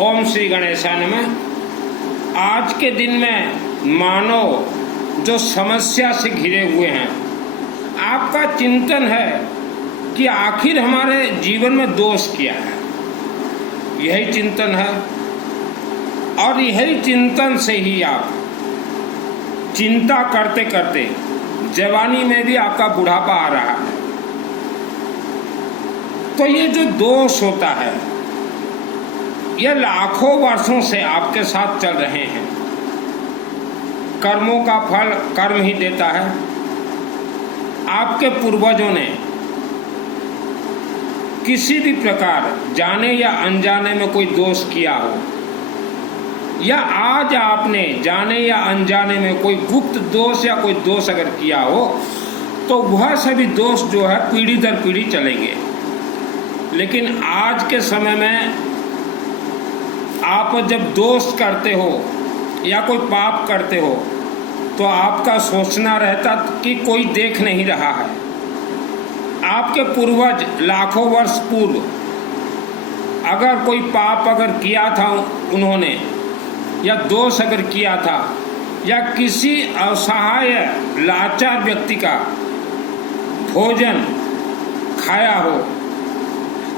ओम श्री गणेशाय नमः। आज के दिन में मानव जो समस्या से घिरे हुए हैं, आपका चिंतन है कि आखिर हमारे जीवन में दोष क्या है। यही चिंतन है और यही चिंतन से ही आप चिंता करते करते जवानी में भी आपका बुढ़ापा आ रहा है। तो ये जो दोष होता है, ये लाखों वर्षों से आपके साथ चल रहे हैं। कर्मों का फल कर्म ही देता है। आपके पूर्वजों ने किसी भी प्रकार जाने या अनजाने में कोई दोष किया हो, या आज आपने जाने या अनजाने में कोई गुप्त दोष या कोई दोष अगर किया हो, तो वह सभी दोष जो है पीढ़ी दर पीढ़ी चलेंगे। लेकिन आज के समय में आप जब दोष करते हो या कोई पाप करते हो, तो आपका सोचना रहता कि कोई देख नहीं रहा है। आपके पूर्वज लाखों वर्ष पूर्व अगर कोई पाप अगर किया था उन्होंने, या दोष अगर किया था, या किसी असहाय लाचार व्यक्ति का भोजन खाया हो,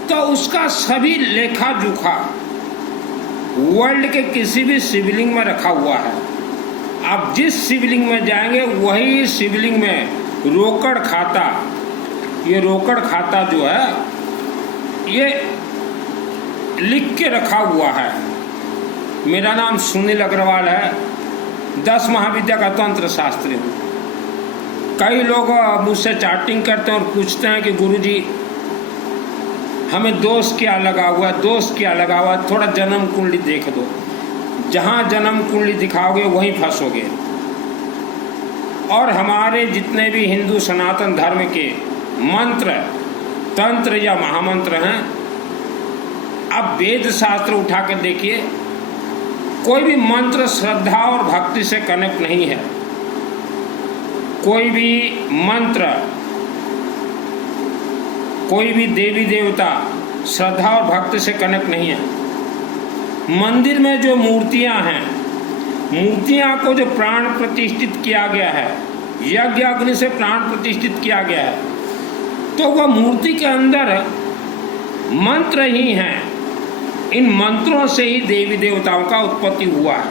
तो उसका सभी लेखा जोखा वर्ल्ड के किसी भी शिवलिंग में रखा हुआ है। आप जिस शिवलिंग में जाएंगे वही शिवलिंग में रोकड़ खाता, ये रोकड़ खाता जो है ये लिख के रखा हुआ है। मेरा नाम सुनील अग्रवाल है, 10 महाविद्या का तंत्र शास्त्री हूँ। कई लोग मुझसे चैटिंग करते हैं और पूछते हैं कि गुरुजी हमें दोष क्या लगा हुआ है, दोष क्या लगा हुआ है, थोड़ा जन्म कुंडली देख दो। जहाँ जन्म कुंडली दिखाओगे वहीं फंसोगे। और हमारे जितने भी हिंदू सनातन धर्म के मंत्र, तंत्र या महामंत्र हैं, आप वेद शास्त्र उठा कर देखिए, कोई भी मंत्र श्रद्धा और भक्ति से कनेक्ट नहीं है। कोई भी मंत्र, कोई भी देवी देवता श्रद्धा और भक्ति से कनेक्ट नहीं है। मंदिर में जो मूर्तियां हैं, मूर्तियां को जो प्राण प्रतिष्ठित किया गया है, यज्ञ अग्नि से प्राण प्रतिष्ठित किया गया है, तो वह मूर्ति के अंदर मंत्र ही हैं। इन मंत्रों से ही देवी देवताओं का उत्पत्ति हुआ है।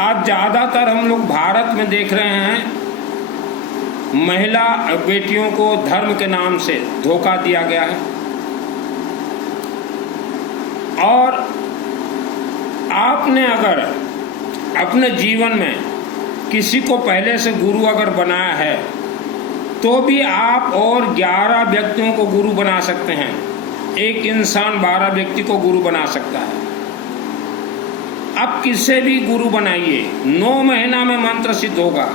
आज ज़्यादातर हम लोग भारत में देख रहे हैं, महिला बेटियों को धर्म के नाम से धोखा दिया गया है। और आपने अगर अपने जीवन में किसी को पहले से गुरु अगर बनाया है, तो भी आप और 11 व्यक्तियों को गुरु बना सकते हैं। एक इंसान 12 व्यक्ति को गुरु बना सकता है। आप किसे भी गुरु बनाइए, 9 महीना में मंत्र सिद्ध होगा।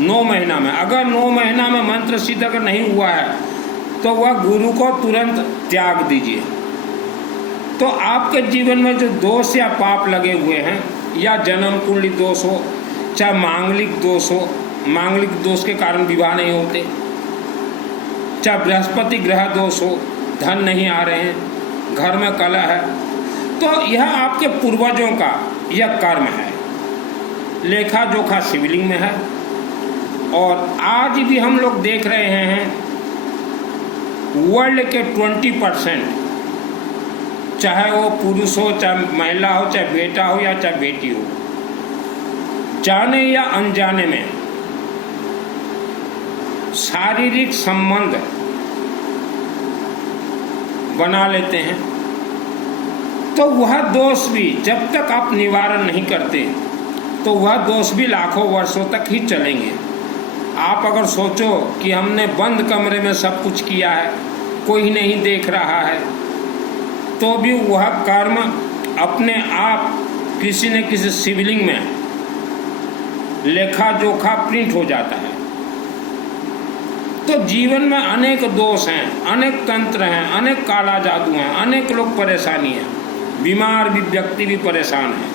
9 महीना में, अगर 9 महीना में मंत्र सिद्ध अगर नहीं हुआ है, तो वह गुरु को तुरंत त्याग दीजिए। तो आपके जीवन में जो दोष या पाप लगे हुए हैं, या जन्म कुंडली दोष हो, चाहे मांगलिक दोष हो, मांगलिक दोष के कारण विवाह नहीं होते, चाहे बृहस्पति ग्रह दोष हो, धन नहीं आ रहे हैं, घर में कलह है, तो यह आपके पूर्वजों का यह कर्म है। लेखा जोखा शिवलिंग में है। और आज भी हम लोग देख रहे हैं वर्ल्ड के 20%, चाहे वो पुरुष हो, चाहे महिला हो, चाहे बेटा हो या चाहे बेटी हो, जाने या अनजाने में शारीरिक संबंध बना लेते हैं। तो वह दोष भी जब तक आप निवारण नहीं करते, तो वह दोष भी लाखों वर्षों तक ही चलेंगे। आप अगर सोचो कि हमने बंद कमरे में सब कुछ किया है, कोई नहीं देख रहा है, तो भी वह कर्म अपने आप किसी न किसी शिवलिंग में लेखा जोखा प्रिंट हो जाता है। तो जीवन में अनेक दोष हैं, अनेक तंत्र हैं, अनेक काला जादू हैं, अनेक लोग परेशानी है, बीमार भी व्यक्ति भी परेशान है।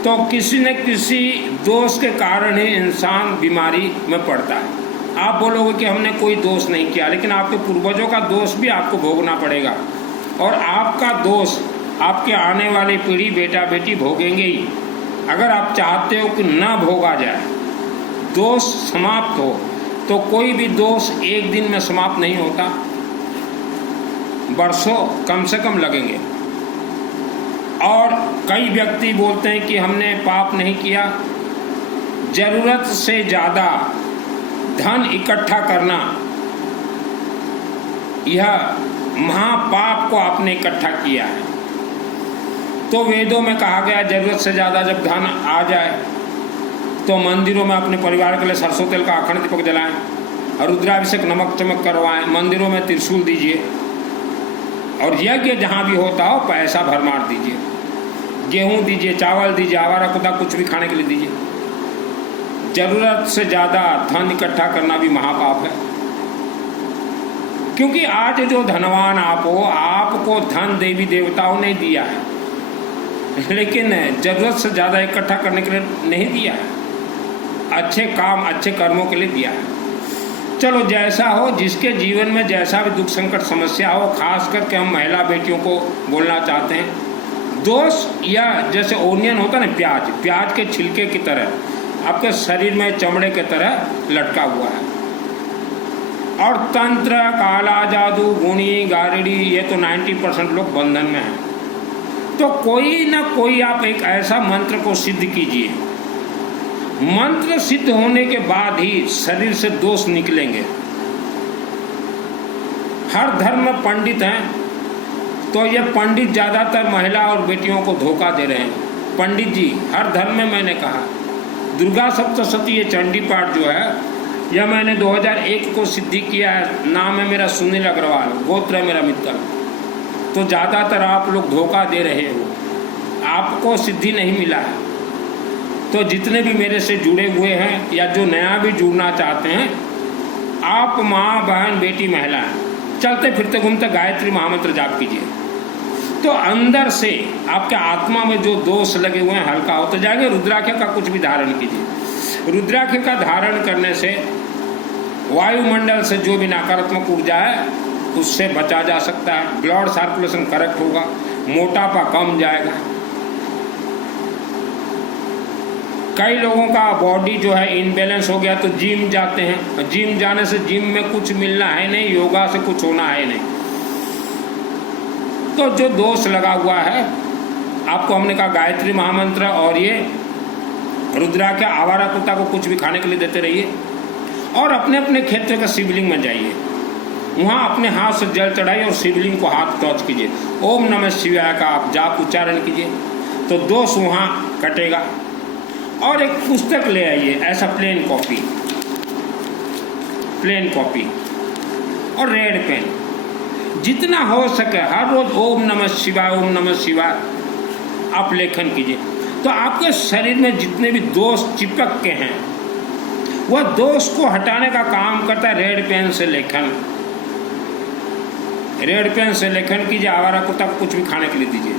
तो किसी न किसी दोष के कारण ही इंसान बीमारी में पड़ता है। आप बोलोगे कि हमने कोई दोष नहीं किया, लेकिन आपके पूर्वजों का दोष भी आपको भोगना पड़ेगा। और आपका दोष आपके आने वाली पीढ़ी बेटा बेटी भोगेंगे ही। अगर आप चाहते हो कि ना भोगा जाए, दोष समाप्त हो, तो कोई भी दोष एक दिन में समाप्त नहीं होता, वर्षों कम से कम लगेंगे। और कई व्यक्ति बोलते हैं कि हमने पाप नहीं किया। जरूरत से ज़्यादा धन इकट्ठा करना, यह महापाप को आपने इकट्ठा किया है। तो वेदों में कहा गया जरूरत से ज़्यादा जब धन आ जाए तो मंदिरों में अपने परिवार के लिए सरसों तेल का अखंड दीपक जलाएं, रुद्राभिषेक नमक चमक करवाएं, मंदिरों में त्रिशूल दीजिए, और यज्ञ जहाँ भी होता हो पैसा भरमार दीजिए, गेहूँ दीजिए, चावल दीजिए, आवारा कुत्ता कुछ भी खाने के लिए दीजिए। जरूरत से ज़्यादा धन इकट्ठा करना भी महापाप है, क्योंकि आज जो धनवान आप हो, आपको धन देवी देवताओं ने दिया है, लेकिन जरूरत से ज़्यादा इकट्ठा करने के लिए नहीं दिया है, अच्छे काम अच्छे कर्मों के लिए दिया है। चलो जैसा हो, जिसके जीवन में जैसा भी दुख संकट समस्या हो, खास करके हम महिला बेटियों को बोलना चाहते हैं, दोष या जैसे ओनियन होता है ना, प्याज के छिलके की तरह आपके शरीर में चमड़े की तरह लटका हुआ है। और तंत्र, काला जादू, गुणी, गारड़ी, ये तो 90% लोग बंधन में हैं। तो कोई ना कोई आप एक ऐसा मंत्र को सिद्ध कीजिए, मंत्र सिद्ध होने के बाद ही शरीर से दोष निकलेंगे। हर धर्म में पंडित हैं, तो ये पंडित ज़्यादातर महिला और बेटियों को धोखा दे रहे हैं। पंडित जी हर धर्म में, मैंने कहा दुर्गा सप्तशती, ये चंडी पाठ जो है, यह मैंने 2001 को सिद्धि किया है। नाम है मेरा सुनील अग्रवाल, गोत्र है मेरा मित्र। तो ज़्यादातर आप लोग धोखा दे रहे हो, आपको सिद्धि नहीं मिला है। तो जितने भी मेरे से जुड़े हुए हैं या जो नया भी जुड़ना चाहते हैं, आप माँ, बहन, बेटी, महिला, चलते फिरते घूमते गायत्री महामंत्र जाप कीजिए, तो अंदर से आपके आत्मा में जो दोष लगे हुए हैं हल्का होते जाएंगे। रुद्राक्ष का कुछ भी धारण कीजिए। रुद्राक्ष का धारण करने से वायुमंडल से जो भी नकारात्मक ऊर्जा है उससे बचा जा सकता है। ब्लड सर्कुलेशन करेक्ट होगा, मोटापा कम जाएगा। कई लोगों का बॉडी जो है इनबैलेंस हो गया तो जिम जाते हैं, जिम जाने से जिम में कुछ मिलना है नहीं, योगा से कुछ होना है नहीं। तो जो दोष लगा हुआ है, आपको हमने कहा गायत्री महामंत्र और ये रुद्राक्ष, आवारा कुत्ता को कुछ भी खाने के लिए देते रहिए, और अपने अपने क्षेत्र का शिवलिंग में जाइए, वहाँ अपने हाथ से जल चढ़ाइए और शिवलिंग को हाथ टच कीजिए। ओम नमः शिवाय का आप जाप उच्चारण कीजिए, तो दोष वहाँ कटेगा। और एक पुस्तक ले आइए, ऐसा प्लेन कॉपी और रेड पेन, जितना हो सके हर रोज ओम नमः शिवाय आप लेखन कीजिए। तो आपके शरीर में जितने भी दोष चिपक के हैं, वह दोष को हटाने का काम करता है रेड पेन से लेखन। रेड पेन से लेखन कीजिए, आवारा कुत्ता को कुछ भी खाने के लिए दीजिए।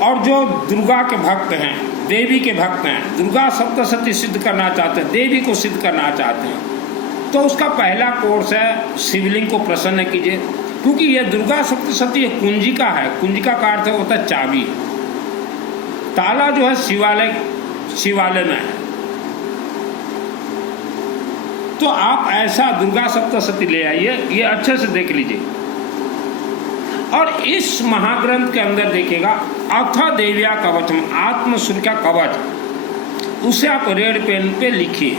और जो दुर्गा के भक्त हैं, देवी के भक्त हैं, दुर्गा सप्तशती सिद्ध करना चाहते हैं, देवी को सिद्ध करना चाहते हैं, तो उसका पहला कोर्स है शिवलिंग को प्रसन्न कीजिए। क्योंकि यह दुर्गा सप्तशती कुंजिका है। कुंजिका का अर्थ होता है चाबी। ताला जो है शिवालय में है। तो आप ऐसा दुर्गा सप्तशती ले आइए, ये अच्छे से देख लीजिए। और इस महाग्रंथ के अंदर देखिएगा अथ देव्या कवचम, आत्मसूर्य का कवच, उसे आप रेड पेन पे लिखिए,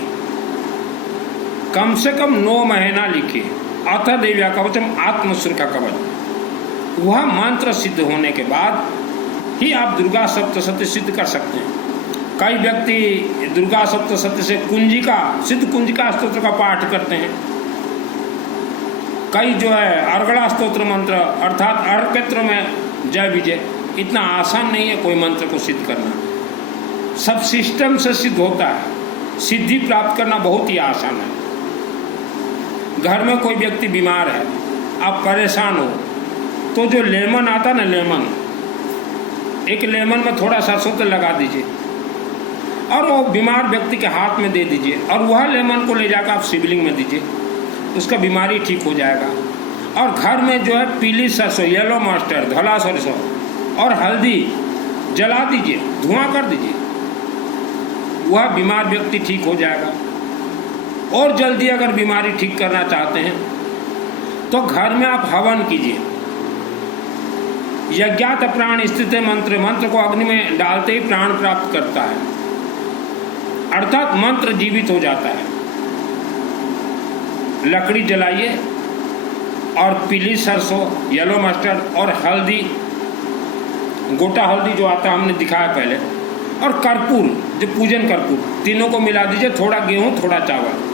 कम से कम 9 महीना लिखिए। अथ देव्या कवचम, आत्मसूर्य का कवच। वह मंत्र सिद्ध होने के बाद ही आप दुर्गा सप्तशती सिद्ध कर सकते हैं। कई व्यक्ति दुर्गा सप्तशती से सिद्ध कुंजिका स्तोत्र का पाठ करते हैं। कई जो है अर्गड़ा स्तोत्र मंत्र, अर्थात अर्केत्र में जय विजय, इतना आसान नहीं है कोई मंत्र को सिद्ध करना। सब सिस्टम से सिद्ध होता है। सिद्धि प्राप्त करना बहुत ही आसान है। घर में कोई व्यक्ति बीमार है, आप परेशान हो, तो जो लेमन आता ना, एक लेमन में थोड़ा सरसों तेल लगा दीजिए और वो बीमार व्यक्ति के हाथ में दे दीजिए, और वह लेमन को ले जाकर आप शिवलिंग में दीजिए, उसका बीमारी ठीक हो जाएगा। और घर में जो है पीली सरसों, येलो मस्टर्ड, धला सरसों और हल्दी जला दीजिए, धुआं कर दीजिए, वह बीमार व्यक्ति ठीक हो जाएगा। और जल्दी अगर बीमारी ठीक करना चाहते हैं तो घर में आप हवन कीजिए। यज्ञात प्राण स्थित मंत्र, मंत्र को अग्नि में डालते ही प्राण प्राप्त करता है, अर्थात मंत्र जीवित हो जाता है। लकड़ी जलाइए और पीली सरसों, येलो मस्टर्ड और हल्दी, गोटा हल्दी जो आता है हमने दिखाया पहले, और कर्पूर, जो पूजन कर्पूर, तीनों को मिला दीजिए। थोड़ा गेहूं, थोड़ा चावल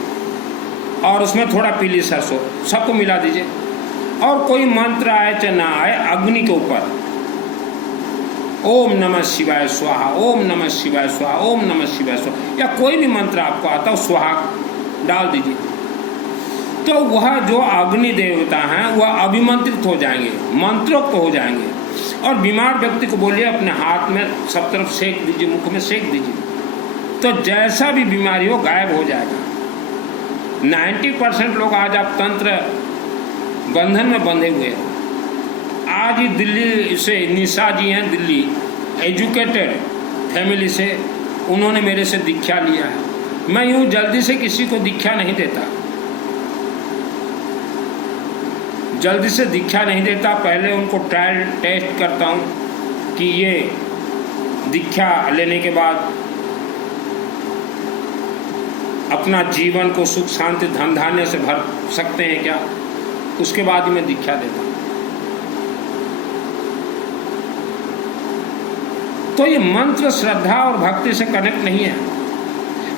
और उसमें थोड़ा पीली सरसों, सबको मिला दीजिए। और कोई मंत्र आए चाहे ना आए, अग्नि के ऊपर ओम नमः शिवाय स्वाहा, ओम नमः शिवाय स्वाहा, ओम नमः शिवाय स्वाहा, या कोई भी मंत्र आपको आता हो स्वाहा डाल दीजिए। तो वह जो अग्नि देवता हैं वह अभिमंत्रित हो जाएंगे, मंत्रोक्त हो जाएंगे। और बीमार व्यक्ति को बोलिए अपने हाथ में सब तरफ सेक दीजिए, मुख में सेक दीजिए, तो जैसा भी बीमारी हो गायब हो जाएगा। 90% लोग आज आप तंत्र बंधन में बंधे हुए हैं। आज ही दिल्ली से निशा जी हैं, दिल्ली एजुकेटेड फैमिली से, उन्होंने मेरे से दीक्षा लिया है। मैं यूँ जल्दी से किसी को दीक्षा नहीं देता, जल्दी से दीक्षा नहीं देता। पहले उनको ट्रायल टेस्ट करता हूँ कि ये दीक्षा लेने के बाद अपना जीवन को सुख शांति धन धान्य से भर सकते हैं क्या, उसके बाद ही मैं दीक्षा देता हूँ। तो ये मंत्र श्रद्धा और भक्ति से कनेक्ट नहीं है।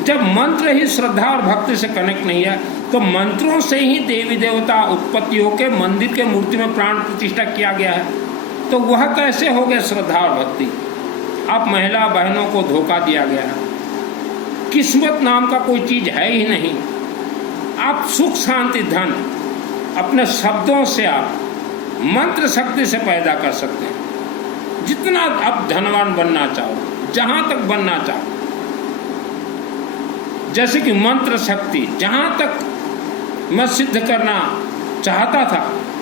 जब मंत्र ही श्रद्धा और भक्ति से कनेक्ट नहीं है तो मंत्रों से ही देवी देवता उत्पत्ति होकर मंदिर के मूर्ति में प्राण प्रतिष्ठा किया गया है, तो वह कैसे हो गया श्रद्धा और भक्ति? आप महिला बहनों को धोखा दिया गया है। किस्मत नाम का कोई चीज है ही नहीं। आप सुख शांति धन अपने शब्दों से आप मंत्र शक्ति से पैदा कर सकते हैं। जितना आप धनवान बनना चाहो, जहां तक बनना चाहो, जैसे कि मंत्र शक्ति जहां तक मैं सिद्ध करना चाहता था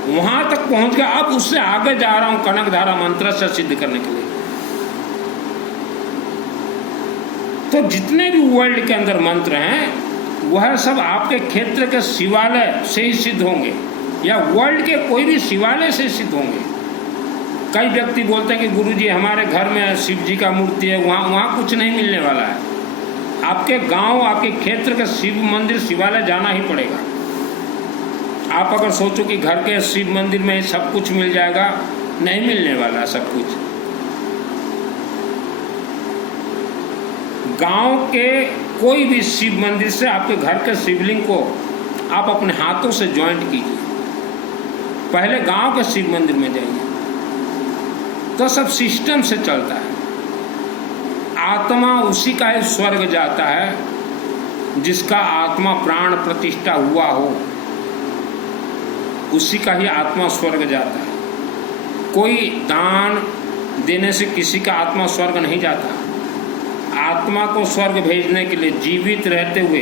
वहां तक पहुंच गया। अब उससे आगे जा रहा हूं कनक धारा मंत्र से सिद्ध करने के लिए। तो जितने भी वर्ल्ड के अंदर मंत्र हैं वह सब आपके क्षेत्र के शिवालय से ही सिद्ध होंगे या वर्ल्ड के कोई भी शिवालय से सिद्ध होंगे। कई व्यक्ति बोलते हैं कि गुरुजी हमारे घर में शिव जी का मूर्ति है, वहाँ कुछ नहीं मिलने वाला है। आपके गांव, आपके क्षेत्र के शिव मंदिर शिवालय जाना ही पड़ेगा। आप अगर सोचो कि घर के शिव मंदिर में सब कुछ मिल जाएगा, नहीं मिलने वाला सब कुछ। गांव के कोई भी शिव मंदिर से आपके घर के शिवलिंग को आप अपने हाथों से ज्वाइंट कीजिए। पहले गांव के शिव मंदिर में जाइए, तो सब सिस्टम से चलता है। आत्मा उसी का ही स्वर्ग जाता है जिसका आत्मा प्राण प्रतिष्ठा हुआ हो, उसी का ही आत्मा स्वर्ग जाता है। कोई दान देने से किसी का आत्मा स्वर्ग नहीं जाता। आत्मा को स्वर्ग भेजने के लिए जीवित रहते हुए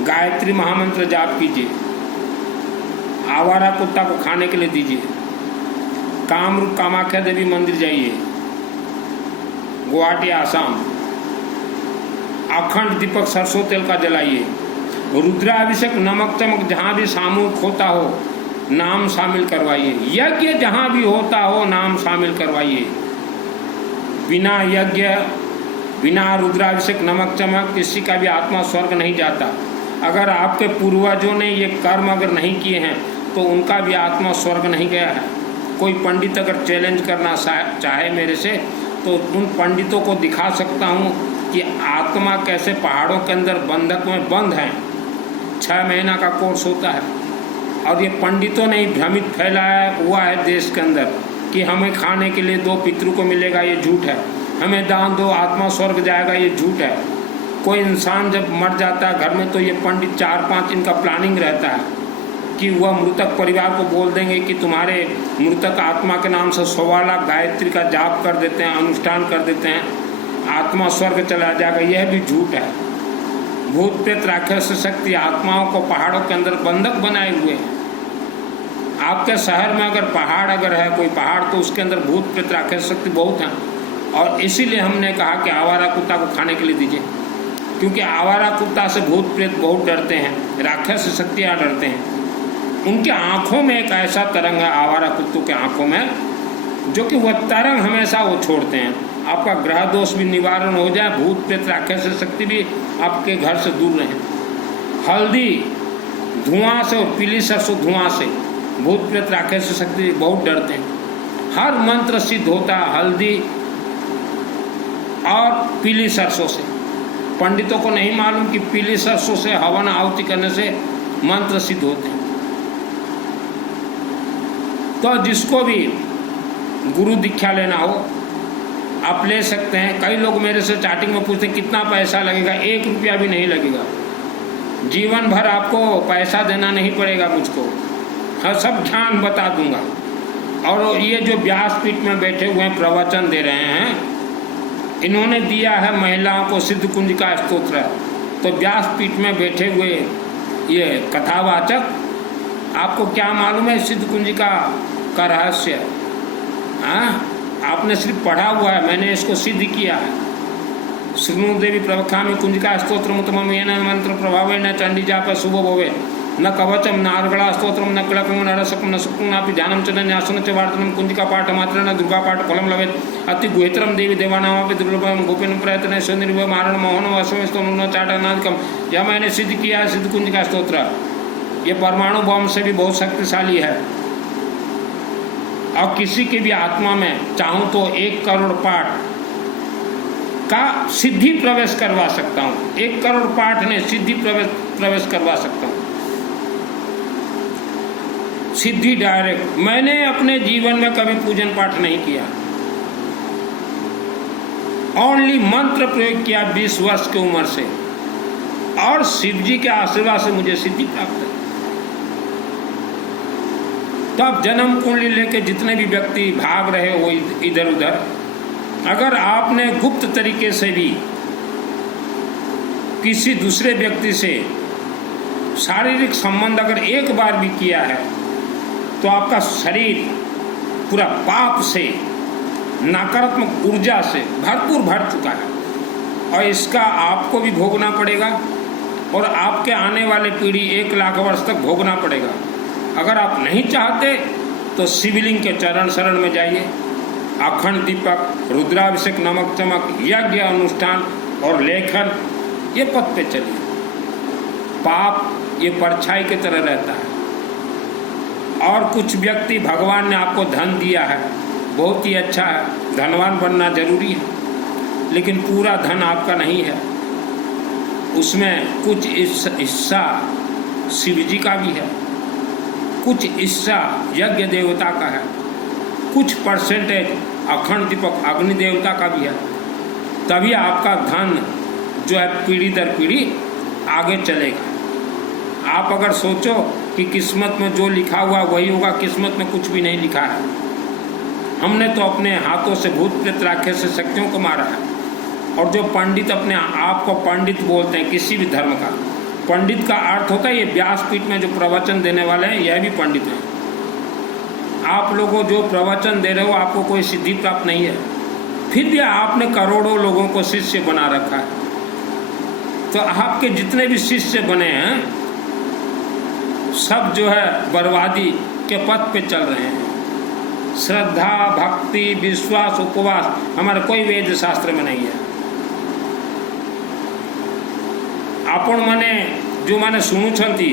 गायत्री महामंत्र जाप कीजिए, आवारा कुत्ता को खाने के लिए दीजिए, कामरूप कामाख्या देवी मंदिर जाइए, गुवाहाटी आसाम, अखंड दीपक सरसों तेल का जलाइए, रुद्राभिषेक नमक चमक जहाँ भी सामूहिक होता हो नाम शामिल करवाइए, यज्ञ जहाँ भी होता हो नाम शामिल करवाइए। बिना यज्ञ बिना रुद्राभिषेक नमक चमक किसी का भी आत्मा स्वर्ग नहीं जाता। अगर आपके पूर्वजों ने ये कर्म अगर नहीं किए हैं तो उनका भी आत्मा स्वर्ग नहीं गया है। कोई पंडित अगर चैलेंज करना चाहे मेरे से तो उन पंडितों को दिखा सकता हूँ कि आत्मा कैसे पहाड़ों के अंदर बंधक में बंद है। 6 महीना का कोर्स होता है और ये पंडितों ने ही भ्रमित फैलाया हुआ है देश के अंदर कि हमें खाने के लिए 2 पितरों को मिलेगा, ये झूठ है। हमें दान दो आत्मा स्वर्ग जाएगा, ये झूठ है। कोई इंसान जब मर जाता है घर में तो ये पंडित 4-5 इनका प्लानिंग रहता है कि वह मृतक परिवार को बोल देंगे कि तुम्हारे मृतक आत्मा के नाम से 1.25 लाख गायत्री का जाप कर देते हैं, अनुष्ठान कर देते हैं, आत्मा स्वर्ग चला जाएगा। यह भी झूठ है। भूत प्रेत राक्षस शक्ति आत्माओं को पहाड़ों के अंदर बंधक बनाए हुए हैं। आपके शहर में अगर पहाड़ अगर है कोई पहाड़, तो उसके अंदर भूत प्रेत राक्षस शक्ति बहुत है, और इसीलिए हमने कहा कि आवारा कुत्ता को खाने के लिए दीजिए, क्योंकि आवारा कुत्ता से भूत प्रेत बहुत डरते हैं, राक्षस शक्तियाँ डरते हैं। उनके आँखों में एक ऐसा तरंग है आवारा कुत्तों के आँखों में, जो कि वह तरंग हमेशा वो छोड़ते हैं। आपका ग्रह दोष भी निवारण हो जाए, भूत प्रेत राक्षस शक्ति भी आपके घर से दूर रहे। हल्दी धुआं से और पीली सरसों धुआं से भूत प्रेत राक्षस शक्ति बहुत डरते हैं। हर मंत्र सिद्ध होता है हल्दी और पीली सरसों से। पंडितों को नहीं मालूम कि पीली सरसों से हवन आहुति करने से मंत्र सिद्ध होते हैं। तो जिसको भी गुरु दीक्षा लेना हो आप ले सकते हैं। कई लोग मेरे से स्टार्टिंग में पूछते हैं कितना पैसा लगेगा, 1 रुपया भी नहीं लगेगा, जीवन भर आपको पैसा देना नहीं पड़ेगा मुझको, हाँ सब ज्ञान बता दूंगा। और ये जो व्यासपीठ में बैठे हुए हैं प्रवचन दे रहे हैं, इन्होंने दिया है महिलाओं को सिद्ध कुंज का स्तोत्र। तो व्यासपीठ में बैठे हुए ये कथावाचक, आपको क्या मालूम है सिद्ध कुंज का रहस्य? हाँ, आपने सिर्फ पढ़ा हुआ है, मैंने इसको सिद्ध किया है। श्रीनु देवी प्रवक्षामि कुंज का स्तोत्र मुतमम येन मंत्र प्रभावे न चंडी जाप शुभ भवे न कवचम न अर्गड़ा स्तोत्रम न कलकम न रसकम न सुकम नापि ध्यानम च न्यासन च वार्तनम कुंज का पाठ मात्र न दुर्गा पाठ फलम लवेत अति गुहितरम देवी देवानामपि दुर्लभम गोपिन प्रयत्न स्वनिर्भय मारण मोहन वसुस्तम न चाटनादिकम। यह मैंने सिद्ध किया है सिद्ध कुंज का स्तोत्र। ये परमाणु बम से भी बहुत शक्तिशाली है, और किसी की भी आत्मा में चाहूँ तो 1 करोड़ पाठ का सिद्धि प्रवेश करवा सकता हूँ। 1 करोड़ पाठ ने सिद्धि प्रवेश करवा सकता हूँ, सिद्धि डायरेक्ट। मैंने अपने जीवन में कभी पूजन पाठ नहीं किया, ओनली मंत्र प्रयोग किया 20 वर्ष की उम्र से, और शिव जी के आशीर्वाद से मुझे सिद्धि प्राप्त है। तब जन्म कुंडली लेके जितने भी व्यक्ति भाग रहे हो इधर उधर, अगर आपने गुप्त तरीके से भी किसी दूसरे व्यक्ति से शारीरिक संबंध अगर एक बार भी किया है, तो आपका शरीर पूरा पाप से, नकारात्मक ऊर्जा से भरपूर भर चुका है, और इसका आपको भी भोगना पड़ेगा, और आपके आने वाले पीढ़ी 1 लाख वर्ष तक भोगना पड़ेगा। अगर आप नहीं चाहते तो शिवलिंग के चरण शरण में जाइए, अखंड दीपक, रुद्राभिषेक, नमक चमक, यज्ञ अनुष्ठान और लेखन, ये पथ पे चलिए। पाप ये परछाई की तरह रहता है। और कुछ व्यक्ति, भगवान ने आपको धन दिया है, बहुत ही अच्छा है, धनवान बनना जरूरी है, लेकिन पूरा धन आपका नहीं है, उसमें कुछ हिस्सा शिव जी का भी है, कुछ हिस्सा यज्ञ देवता का है, कुछ परसेंटेज अखंड दीपक अग्नि देवता का भी है। तभी आपका धन जो है पीढ़ी दर पीढ़ी आगे चलेगा। आप अगर सोचो कि किस्मत में जो लिखा हुआ वही होगा, किस्मत में कुछ भी नहीं लिखा है। हमने तो अपने हाथों से भूत प्रेत राक्षस से शक्तियों को मारा है। और जो पंडित अपने आप को पंडित बोलते हैं किसी भी धर्म का, पंडित का अर्थ होता है ये व्यासपीठ में जो प्रवचन देने वाले हैं यह भी पंडित हैं। आप लोगों जो प्रवचन दे रहे हो आपको कोई सिद्धि प्राप्त नहीं है, फिर भी आपने करोड़ों लोगों को शिष्य बना रखा है। तो आपके जितने भी शिष्य बने हैं सब जो है बर्बादी के पथ पे चल रहे हैं। श्रद्धा, भक्ति, विश्वास, उपवास हमारे कोई वेद शास्त्र में नहीं है। आपण माने जो माने शुणुछंती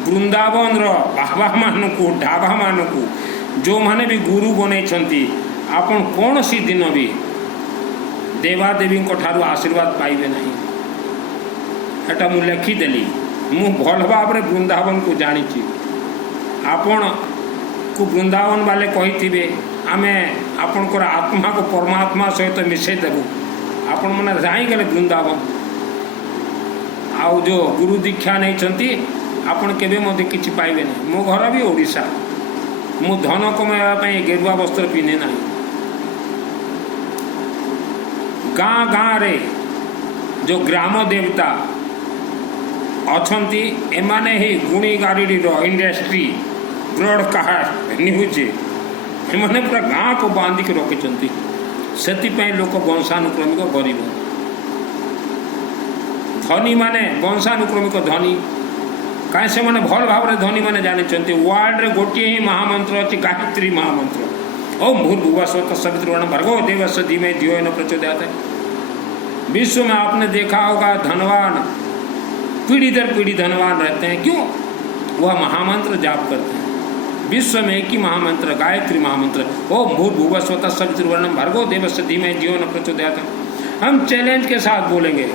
वृंदावन बाबा मानकू ढाबा मानकू जो माने भी गुरु बनेछंती, आपण कौन सी दिन भी देवादेवी को ठारू आशीर्वाद पाइबे नहीं। एटा मु लिखिदेली, मु भल भाव वृंदावन को जानी। आपण को वृंदावन वाले कही आमे आपणकर आत्मा को परमात्मा सहित मिसई देबू, आपण मैंने जाईगले वृंदावन। आउ जो गुरु दीक्षा नहीं आपण केबे मते किछि पाइबे नहीं। मो घर भी ओडिशा, मु धन कमाइबा पई गेरुआ वस्त्र पिने नहीं। गाँ गाँ रे जो ग्राम देवता अछंती एमाने ही गुणी गाड़ी इंडस्ट्री ब्रॉडकास्ट न्यूज एमने पूरा गाँ को बांधिक रखिंट से लोक वंशानुक्रमिक गरीब धनी माने वंशानुक्रमिक धनी कहीं से मैंने भल भाव में धनी मैंने जानते वर्ल्ड रे गोटे ही महामंत्र अच्छी गायत्री महामंत्र ओम भूर्भुवः स्वः तत्सवितुर्वरेण्यं भर्गो देवस्य धीमहि धियो यो न प्रचोदयात्। विश्व में आपने देखा होगा धनवान पीढ़ी दर पीढ़ी धनवान रहते हैं, क्यों? वह महामंत्र जाप करते हैं। विश्व में एक ही महामंत्र गायत्री महामंत्र ओम भूर्भुवः स्वः तत्सवितुर्वरेण्यं भर्गो देवस्य धीमहि धियो यो न प्रचोदयात्। हम चैलेंज के साथ बोलेंगे,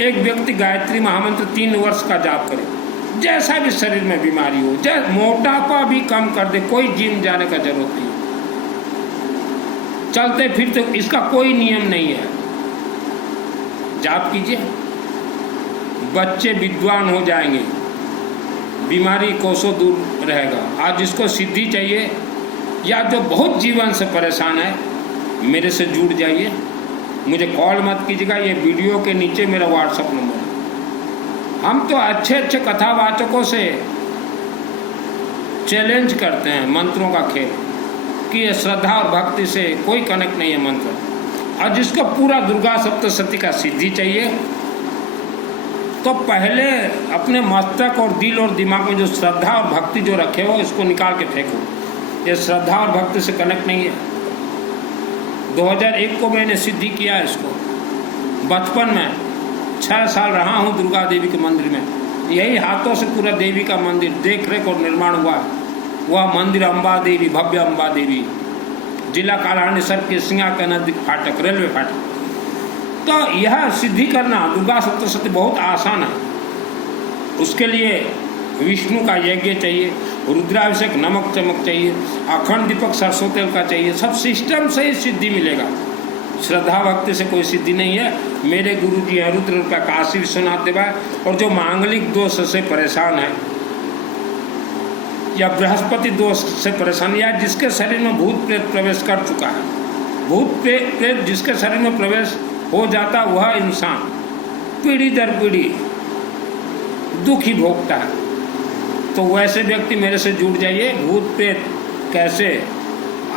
एक व्यक्ति गायत्री महामंत्र 3 वर्ष का जाप करे, जैसा भी शरीर में बीमारी हो, मोटापा भी कम कर दे, कोई जिम जाने का जरूरत नहीं, चलते फिरते इसका कोई नियम नहीं है, जाप कीजिए, बच्चे विद्वान हो जाएंगे, बीमारी कोसों दूर रहेगा। आज जिसको सिद्धि चाहिए या जो बहुत जीवन से परेशान है, मेरे से जुड़ जाइए, मुझे कॉल मत कीजिएगा, ये वीडियो के नीचे मेरा व्हाट्सएप नंबर है। हम तो अच्छे अच्छे कथावाचकों से चैलेंज करते हैं मंत्रों का खेल कि ये श्रद्धा और भक्ति से कोई कनेक्ट नहीं है मंत्र। और जिसको पूरा दुर्गा सप्तशती का सिद्धि चाहिए तो पहले अपने मस्तक और दिल और दिमाग में जो श्रद्धा और भक्ति जो रखे हो इसको निकाल के फेंको। ये श्रद्धा और भक्ति से कनेक्ट नहीं है। 2001 को मैंने सिद्धि किया इसको, बचपन में 6 साल रहा हूँ दुर्गा देवी के मंदिर में, यही हाथों से पूरा देवी का मंदिर देख रेख और निर्माण हुआ। वह मंदिर अम्बा देवी, भव्य अम्बा देवी, जिला कालाहांडी के सिंगा के नजदीक फाटक, रेलवे फाटक। तो यह सिद्धि करना दुर्गा सप्तशती बहुत आसान है। उसके लिए विष्णु का यज्ञ चाहिए, रुद्राभिषेक, नमक चमक चाहिए, अखंड दीपक सरसों तेल का चाहिए, सब सिस्टम से ही सिद्धि मिलेगा। श्रद्धा भक्ति से कोई सिद्धि नहीं है। मेरे गुरु जी हैं रुद्र का काशी विश्वनाथ देवा, और जो मांगलिक दोष से परेशान है या बृहस्पति दोष से परेशान, या जिसके शरीर में भूत प्रेत प्रवेश कर चुका है, भूत प्रेत जिसके शरीर में प्रवेश हो जाता वह इंसान पीढ़ी दर पीढ़ी दुख ही भोगता है। तो वैसे व्यक्ति मेरे से जुड़ जाइए। भूत प्रेत कैसे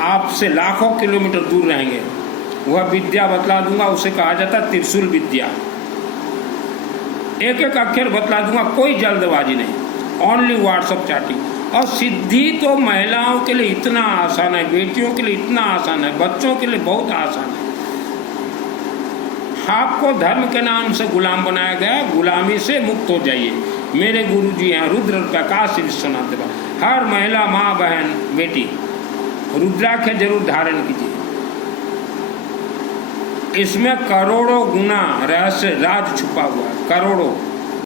आपसे लाखों किलोमीटर दूर रहेंगे वह विद्या बतला दूंगा। उसे कहा जाता है त्रिशूल विद्या। एक एक अक्षर बतला दूंगा, कोई जल्दबाजी नहीं, ओनली व्हाट्सएप चैटिंग। और सिद्धि तो महिलाओं के लिए इतना आसान है, बेटियों के लिए इतना आसान है, बच्चों के लिए बहुत आसान है। आपको धर्म के नाम से गुलाम बनाया गया, गुलामी से मुक्त हो जाइए। मेरे गुरु जी हैं रुद्र का काशी विश्वनाथ देवा। हर महिला, माँ, बहन, बेटी रुद्राक्ष जरूर धारण कीजिए। इसमें करोड़ों गुना रहस्य राज छुपा हुआ है, करोड़ों।